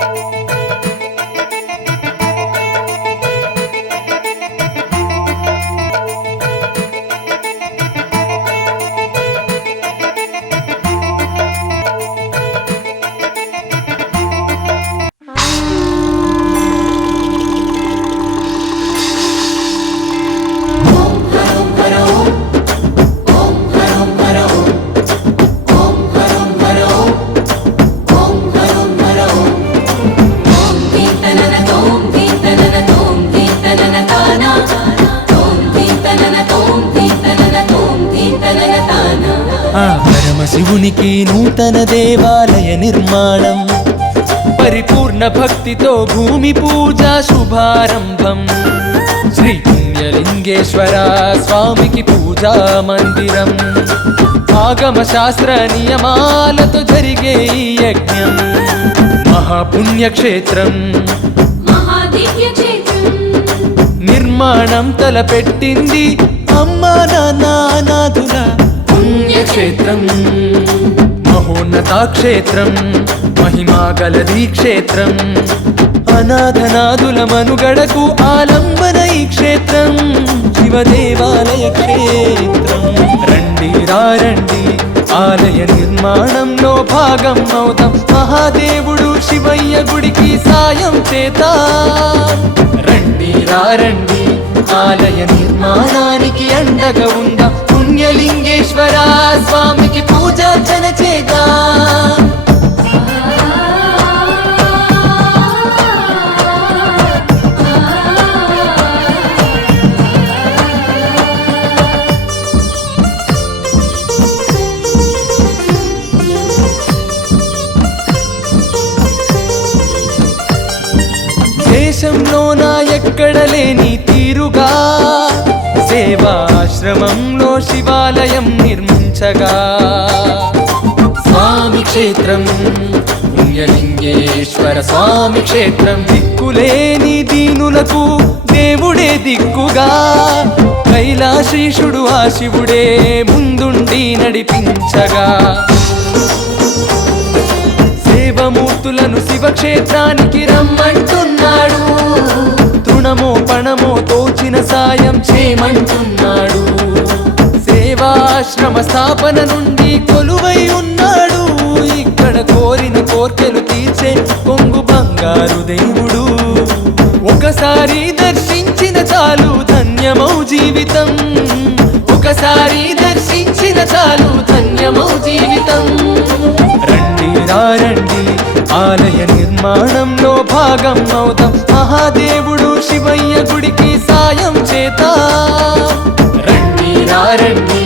ఆ పరమశివునికి నూతన దేవాలయ నిర్మాణం. పరిపూర్ణ భక్తితో భూమి పూజ శుభారంభం. శ్రీ పుణ్యలింగేశ్వర స్వామికి పూజా మందిరం. ఆగమ శాస్త్ర నియమాలతో జరిగే యజ్ఞం. మహాపుణ్యక్షేత్రం. నిర్మాణం తలపెట్టింది అమ్మా నాన్న. మహోన్నతా క్షేత్రం మహోన్నతాక్షేత్రం గలది క్షేత్రం. అనాథనాథుల మనుగడకు ఆలంబన ఈ క్షేత్రం శివదేవాలయ క్షేత్రం. రండి రండి ఆలయ నిర్మాణంలో భాగం అవుతాం. మహాదేవుడు శివయ్య గుడికి సాయం చేత. రండి రండి ఆలయ నిర్మాణానికి అండగా ఉందాం. పుణ్యలింగేశ్వర స్వామికి పూజార్చన చేద్దాం. దేశంలోన ఎక్కడ లేని తీరుగా సేవాశ్రమంలో శివాలయం నిర్మించగా. స్వామి క్షేత్రం పుణ్యలింగేశ్వర స్వామి క్షేత్రం. దిక్కులేని దీనులకు దేవుడే దిక్కుగా. కైలాశీషుడు ఆ శివుడే ముందుండి నడిపించగా. సేవమూర్తులను శివక్షేత్రానికి రమ్మంటున్నా. సాయం చేయమంటున్నాడు. సేవాశ్రమ స్థాపన నుండి కొలువై ఉన్నాడు. ఇక్కడ కోరిన కోర్కెలు తీర్చే కొంగు బంగారు దేవుడు. ఒకసారి దర్శించిన చాలు ధన్యమౌ జీవితం. ఒకసారి దర్శించిన చాలు ధన్యమౌ జీవితం. రండి రండి ఆలయం నిర్మాణంలో భాగం అవుతాం. మహాదేవుడు శివయ్య గుడికి సాయం చేత. రండి రండి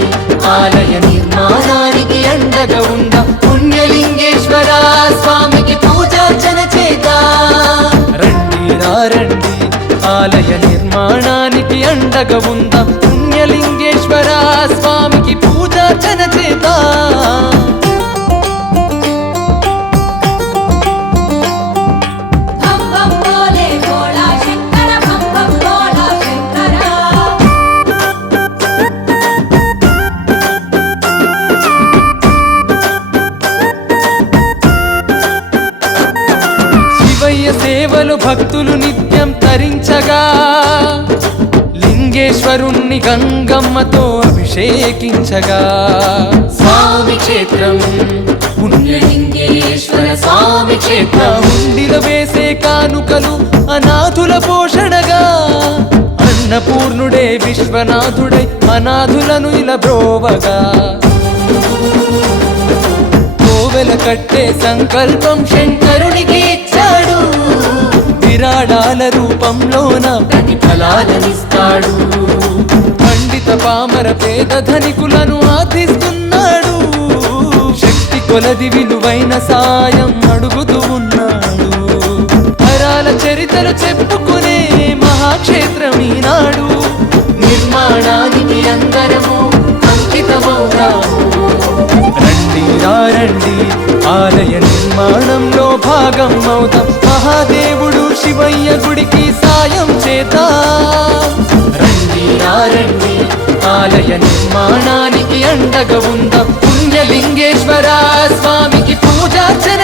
ఆలయ నిర్మాణానికి అండగా ఉందాం. పుణ్యలింగేశ్వర స్వామికి పూజార్చన చేత. రండి రండి ఆలయ నిర్మాణానికి అండగా ఉందాం. పుణ్యలింగేశ్వర స్వామికి పూజార్చన చేత సేవలు భక్తులు నిత్యం తరించగా. లింగేశ్వరుణ్ణి గంగమ్మతో అభిషేకించగా. స్వామి క్షేత్రం. పుణ్యలింగేశ్వర స్వామి క్షేత్రం. ఉండిలో వేసే కానుకలు అనాథుల పోషణగా. అన్నపూర్ణుడే విశ్వనాథుడై అనాథులను ఇలా బ్రోవగా. కోవెల కట్టే సంకల్పం శంకరునికి విరాడాల రూపంలోన ప్రతిఫలాలనిస్తాడు పండిత పామర పేద ధనికులను ఆధిస్తున్నాడు శక్తి కొలది విలువైన సాయం అడుగుతూ ఉన్నాడు. తరాల చరిత్రలు చెప్పుకునే మహాక్షేత్రం ఈనాడు నిర్మాణానికి అందరము అంకితమవుతాము రండి రండి ఆలయ నిర్మాణంలో భాగం అవుతాం మహాదేవుడు శివయ్య గుడికి సాయం చేత. రండి రండి ఆలయ నిర్మాణానికి అండగా ఉందాం పుణ్యలింగేశ్వర స్వామికి పూజార్చన